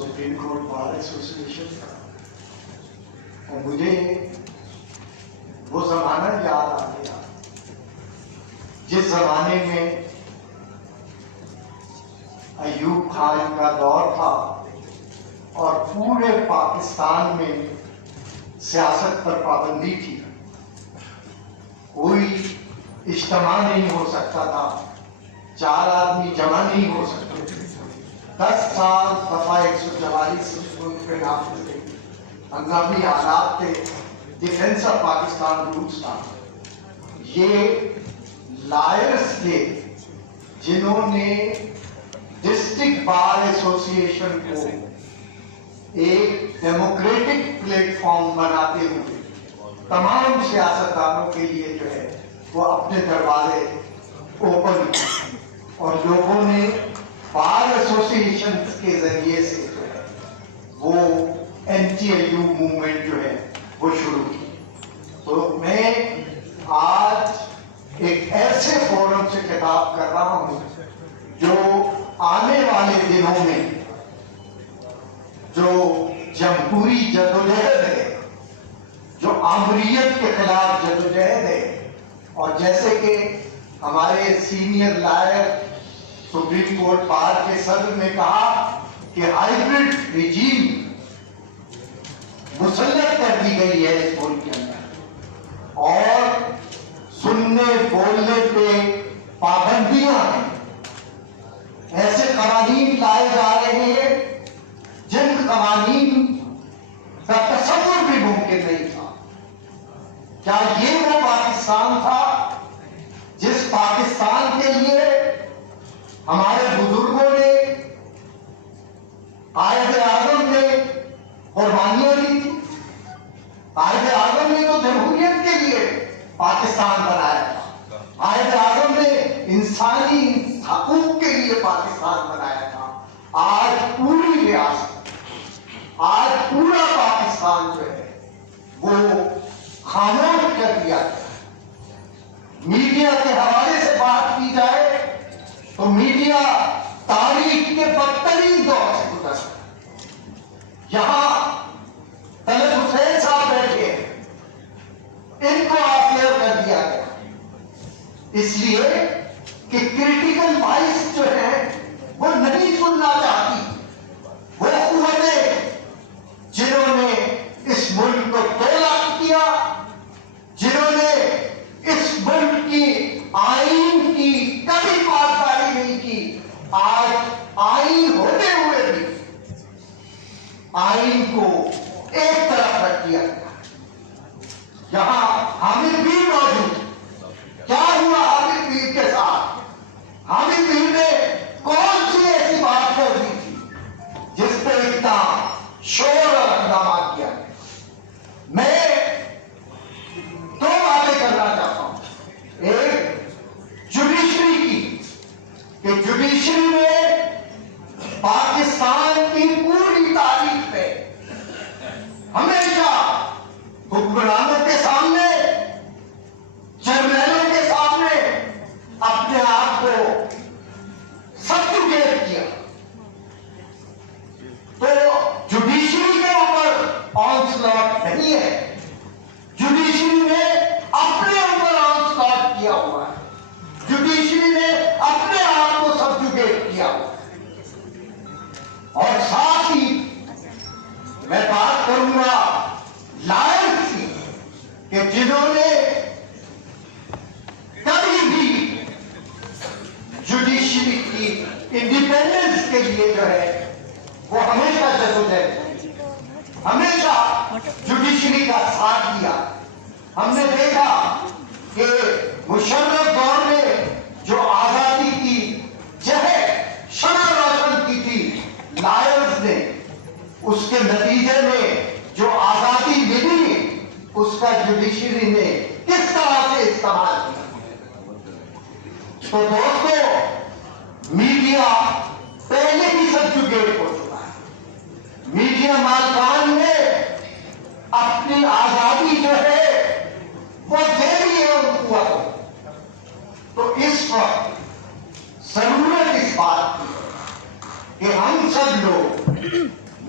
Supreme Court bar association کا، اور مجھے وہ زمانہ یاد آ گیا جس زمانے میں ایوب خان کا دور تھا اور پورے پاکستان میں سیاست پر پابندی تھی، کوئی اجتماع نہیں ہو سکتا تھا، 4 آدمی جمع نہیں ہو سکتے تھے، 10 سال دفعہ 144 ملک پہ نافذ تھے، ہنگامی حالات تھے، ڈیفنس آف پاکستان رولز تھا۔ یہ لائرز تھے جنہوں نے ڈسٹرکٹ بار ایسوسیشن کو ایک ڈیموکریٹک پلیٹ فارم بناتے ہوئے تمام سیاستدانوں کے لیے جو ہے وہ اپنے دروازے اوپن کیے، اور لوگوں نے بار ایسوسیشن کے ذریعے سے جو ہے وہ اینٹی ایو موومنٹ جو ہے وہ شروع کی۔ تو میں آج ایک ایسے فورم سے خطاب کر رہا ہوں جو آنے والے دنوں میں جو جمہوری جدوجہد ہے، جو آمریت کے خلاف جدوجہد ہے، اور جیسے کہ ہمارے senior lawyer Supreme Court bar کے صدر نے کہا کہ ہائیبرڈ ریجیم مسلط کر دی گئی ہے اس ملک کے اندر، اور سننے بولنے پہ پابندیاں ہیں، ایسے قوانین لائے جا رہے ہیں جن قوانین کا تصور بھی ممکن نہیں تھا۔ کیا یہ وہ پاکستان تھا جس پاکستان کے لیے ہمارے بزرگوں نے، قائد اعظم نے قربانیاں دی تھی؟ قائد اعظم نے تو جمہوریت کے لیے پاکستان بنایا تھا، قائد اعظم نے انسانی حقوق کے لیے پاکستان بنایا تھا۔ آج پوری ریاست، آج پورا پاکستان جو ہے وہ خاموش کر دیا گیا۔ میڈیا کے حوالے سے بات کی جائے تو میڈیا تاریخ کے بدترین دور سے گزر رہا ہے۔ یہاں طلعت حسین صاحب بیٹھے ہیں، ان کو آفیئر کر دیا گیا اس لیے کہ کریٹیکل وائس جو ہے وہ نہیں سننا چاہتی۔ وہ قوتیں جنہوں نے اس ملک کو 2 لاکھ کیا، جنہوں نے اس ملک کی آئین کی کبھی پاسداری نہیں کی، آج آئین ہوتے ہوئے بھی آئین کو ایک طرف رکھ دیا گیا۔ یہاں حامد میر موجود، کیا ہوا حامد میر کے ساتھ؟ حامد میر نے کون سی ایسی بات کر دی تھی جس پہ اتنا شور اور ہنگامہ کیا؟ میں 2 باتیں کرنا چاہتا ہوں۔ ایک جوڈیشری کی، کہ جوڈیشری میں پاکستان کی پوری تاریخ میں ہمیشہ حکمرانوں کے سامنے، جرنیلوں کے سامنے اپنے آپ کو سبجوگیٹ کیا۔ تو جوڈیشری کے اوپر آنسلاٹ نہیں ہے، جوڈیشری نے اپنے اوپر آنسلاٹ کیا ہوا ہے، جوڈیشری نے اپنے آپ کو سبجوگیٹ کیا ہوا ہے۔ اور ساتھ ہی میں بات کروں گا لائرز کی، کہ جنہوں نے کبھی بھی جوڈیشری کی انڈیپینڈنس کے لیے جو ہے وہ ہمیشہ جدوجہد، ہمیشہ جوڈیشری کا ساتھ دیا۔ ہم نے دیکھا کہ مشرف دور میں جو آزادی کی جہد شمع روشن کی تھی لائرز نے، اس کے نتیجے میں جو آزادی ملی اس کا جوڈیشری نے کس طرح سے استعمال کیا۔ تو دوستو، میڈیا پہلے ہی سبجوگیٹ ہو چکا ہے۔ میڈیا مالکان نے اپنی آزادی جو ہے وہ دے دی ہے ان قوتوں۔ تو اس وقت ضرورت اس بات کی کہ ہم سب لوگ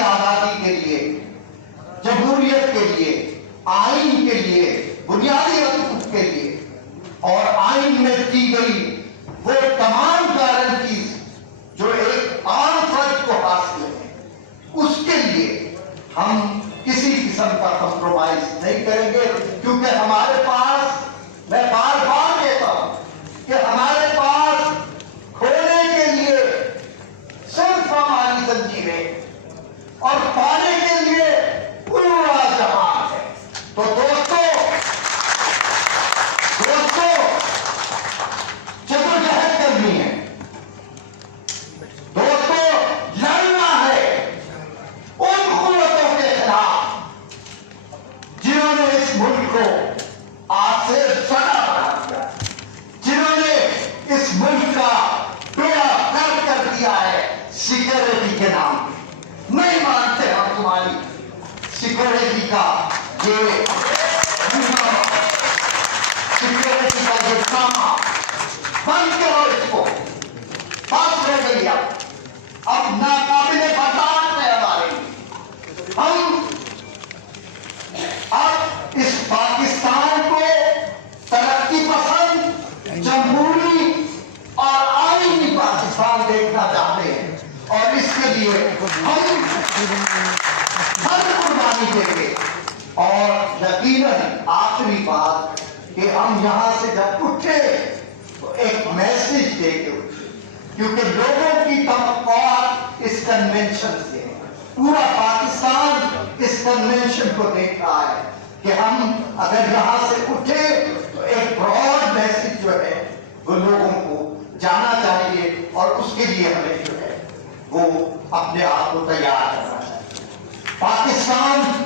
کی آزادی کے لیے، جمہوریت کے لیے، آئین کے لیے، بنیادی حقوق کے لیے اور آئین میں دی گئی وہ تمام گارنٹیز جو ایک عام فرد کو حاصل ہے، اس کے لیے ہم کسی قسم کا کمپرومائز نہیں کریں گے، کیونکہ ہمارے پاس، میں بار بار کہتا ہوں کہ ہمارے پاس کھونے کے لیے صرف ہماری زنجیریں اور پانے کے لیے پورا جہان ہے۔ تو دوستو جدوجہد کرنی ہے، دوستو لڑنا ہے ان قوتوں کے خلاف جنہوں نے اس ملک کو آج سے سڑا بنا دیا، جنہوں نے اس ملک کا بیڑا غرق کر دیا ہے سیکورٹی کے نام پہ۔ نہیں مانتے ہم تمہاری سیکورٹی کا یہ سیکورٹی کا یہ ڈرامہ، بند کرو اس کو، بس ہو گئی اب ناقابل برداشت ہے ہمارے لیے۔ ہم اب اس پاکستان کو ترقی پسند، جمہوری اور آئینی پاکستان دیکھنا چاہتے ہیں، اور اس کے لیے ہم ہر قربانی دیں گے۔ اور یقیناً آخری بات کہ ہم یہاں سے جب اٹھے تو ایک میسج دے کے اٹھے، کیونکہ لوگوں کی توقعات اس کنونشن سے ہے، پورا پاکستان اس کنونشن کو دیکھ رہا ہے کہ ہم اگر یہاں سے اٹھے تو ایک براڈ میسج جو ہے وہ لوگوں کو جانا چاہیے، اور اس کے لیے ہمیں جو ہے وہ اپنے آپ کو تیار کرنا چاہیے۔ پاکستان